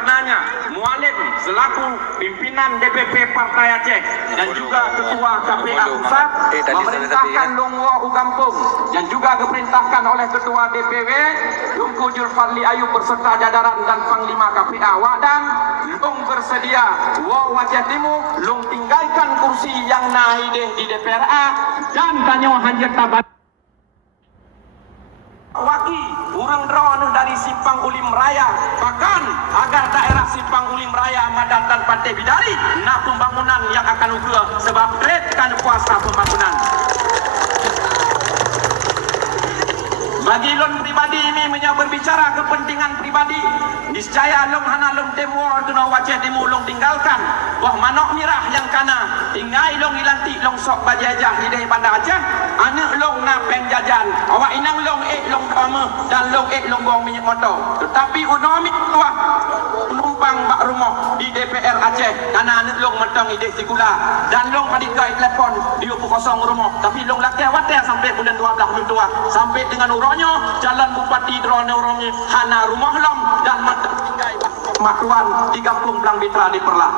karenanya Mualim selaku pimpinan DPP Partai Aceh dan juga Ketua KPA Pusat memerintahkan Long Wo Ugampung yang juga diperintahkan oleh Ketua DPW Tungku Julfadli Ayub berserta jajaran dan Panglima KPA Wadang Long bersedia Wo Aceh Timur Long tinggalkan kursi yang naik di DPRA dan tanyo hanjat tabat waki urang drone dari Simpang Ulim Raya bahkan agar daerah Simpang Ulim Raya Madat dan Pantai Bidari na pembangunan yang akan ukur sebab trade kan kuasa pembangunan. Bagi lon pribadi ini berbicara kepentingan pribadi niscaya long hana long temo tuna Aceh Timur long tinggalkan wah manok mirah yang kana tinggai long ilanti long sok bajajah di Bandar Aceh anak long na pengjajan awak inang long long kama dan long long bong minyak motor tetapi unomi tua penumpang bak rumah di DPR Aceh karena anak long mentang ide sigula dan long padikai telepon di upu kosong rumah tapi long lakai water sampai bulan 12 bulan tua sampai dengan uronyo jalan bupati drone orangnya hana rumah long dan mentang tinggai makluan di kampung Belang Bitra di Perlah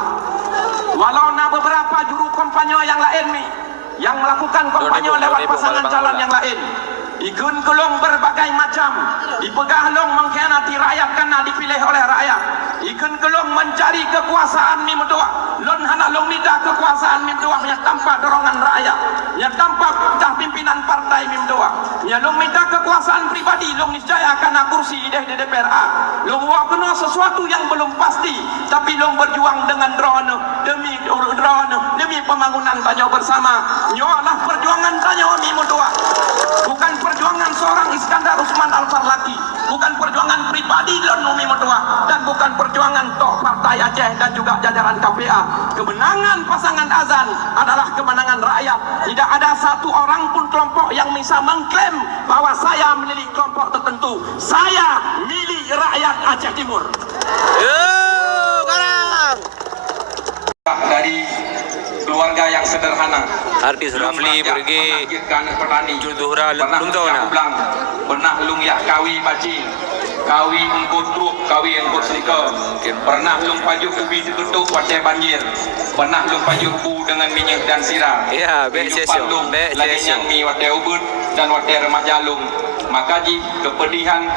walau na beberapa juru kampanye yang lain nih yang melakukan kampanye lewat pasangan calon yang lain ikun kelong berbagai macam dipegah long mengkhianati rakyat karena dipilih oleh rakyat ikun kelong mencari kekuasaan mimdua lon hana long nida kekuasaan mimdua yang tanpa dorongan rakyat yang tanpa dah pimpinan partai mimdua yang long minta kekuasaan pribadi long niscaya karena kursi di DPRA long wakno sesuatu yang belum pasti tapi long berjuang dengan drone demi pembangunan tanyo bersama nyolah perjuangan tanyo mimdua bukan perjuangan seorang Iskandar Usman Al-Farlaki bukan perjuangan pribadi lon Numi Medua dan bukan perjuangan toh Partai Aceh dan juga jajaran KPA kemenangan pasangan Azan adalah kemenangan rakyat tidak ada satu orang pun kelompok yang bisa mengklaim bahwa saya milik kelompok tertentu saya milik rakyat Aceh Timur dari keluarga yang sederhana artis Rafli pergi Jul Zuhra belum tahu nak pernah lung yak kawi baci kawi engkut truk kawi engkut selika pernah lung pajuk ubi ditutup wate banjir pernah lung pajuk bu dengan minyak dan sirah ya baik sesio laginya mi wate ubud dan wate remaja lung maka ji kepedihan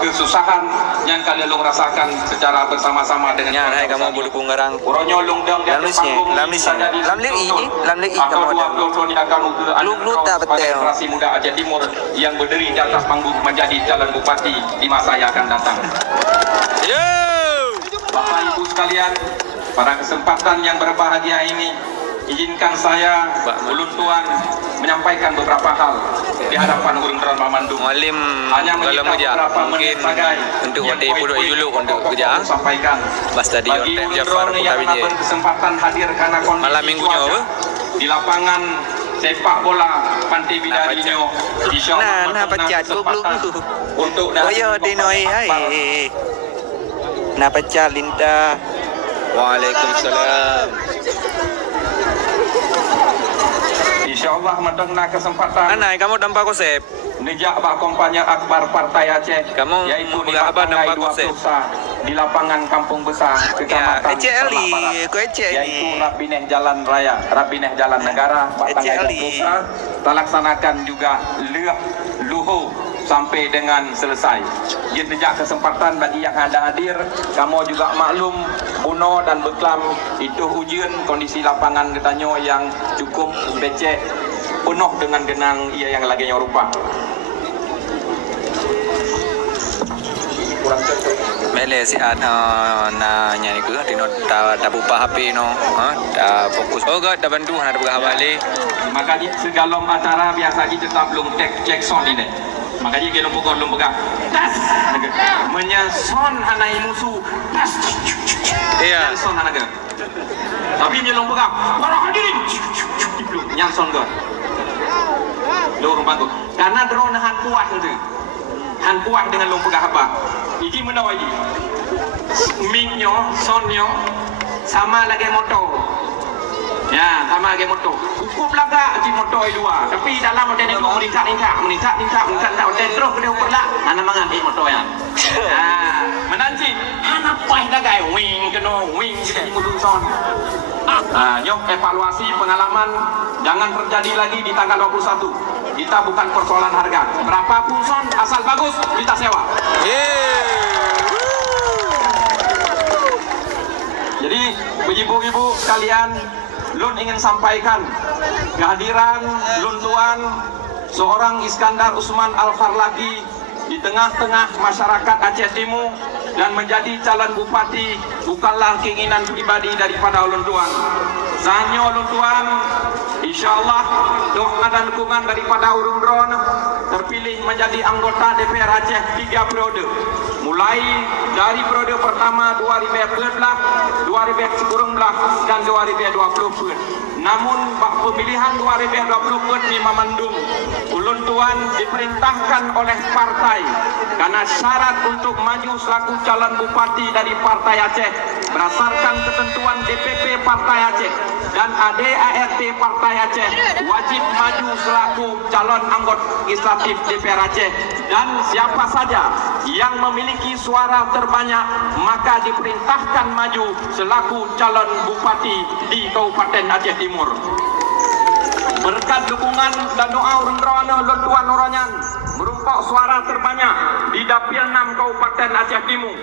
kesusahan yang kalian lung rasakan secara bersama-sama dengan ya hai kamu boleh kungarang uronyo lung dang lam li kamu lu tak betul generasi muda Aceh Timur yang berdiri di atas panggung menjadi calon bupati di masa yang akan datang. Bapak Ibu sekalian, pada kesempatan yang berbahagia ini izinkan saya ulun tuan menyampaikan beberapa hal di hadapan urang Drone Mamandung. Mualim hanya kalau menyita beberapa menit saja untuk waktu ibu dulu untuk kerja sampaikan basta di bagi Hotel urang Jafar Drone yang Kota dapat kesempatan hadir karena kondisi malam minggunya apa di lapangan sepak bola Pantai Bidari nyo nah pacat goblok untuk yo dinoi hai nah pacat Linda Waalaikumsalam insyaallah mendengar kesempatan Anai kamu tanpa konsep nejak bak kompanya akbar Partai Aceh kamu yaitu di apa tanpa dua konsep di lapangan Kampung Besar Kecamatan Eceli yaitu Rabineh Jalan Raya Rabineh Jalan Negara Eceli terlaksanakan juga luhu sampai dengan selesai. Jadi nejak kesempatan bagi yang ada hadir, kamu juga maklum Uno dan Beklam itu ujian kondisi lapangan ketanyo yang cukup becek penuh dengan genang ia yang lagi nyorupa. Mele si na nyanyi ke di nota da bupa HP no da fokus oh gak da bantu ada berapa balik makanya segala acara biasa kita tetap belum cek sound ini makanya kita belum pegang tas menyason hanai musuh tas iya nyanson hanaga tapi belum pegang para hadirin nyanson gak lo rumah tu karena drone han kuat itu han kuat dengan lo pegang apa ini menawa ini minyo sonyo sama lagi motor Ya, sama lagi motor. Cukup laga di motor dua. Tapi dalam hotel nego meningkat, hotel terus kena ukur lah. Anak mangan di motor ya. Menanti. Anak pah dagai wing kena wing di mulut son. Yuk evaluasi pengalaman jangan terjadi lagi di tanggal 21. Kita bukan persoalan harga. Berapapun son asal bagus kita sewa. Jadi ibu-ibu sekalian, Lun ingin sampaikan kehadiran Lun Tuan seorang Iskandar Usman Al-Farlaki di tengah-tengah masyarakat Aceh Timur dan menjadi calon bupati bukanlah keinginan pribadi daripada Lun Tuan. Sanyo Lun Tuan, insyaallah doa dan dukungan daripada Urung Dron terpilih menjadi anggota DPR Aceh 3 periode. Mulai dari periode pertama 2014, 2019 dan 2020. Namun pemilihan 2020 di Mamandung, Ulun Tuan diperintahkan oleh partai karena syarat untuk maju selaku calon bupati dari Partai Aceh berdasarkan ketentuan DPP Partai Aceh dan ADART Partai Aceh wajib maju selaku calon anggota legislatif DPR Aceh, dan siapa saja yang memiliki suara terbanyak maka diperintahkan maju selaku calon bupati di Kabupaten Aceh Timur. Berkat dukungan dan doa Urung Rono Lun Tuan Noronyan merumpok suara terbanyak di Dapil 6 Kabupaten Aceh Timur.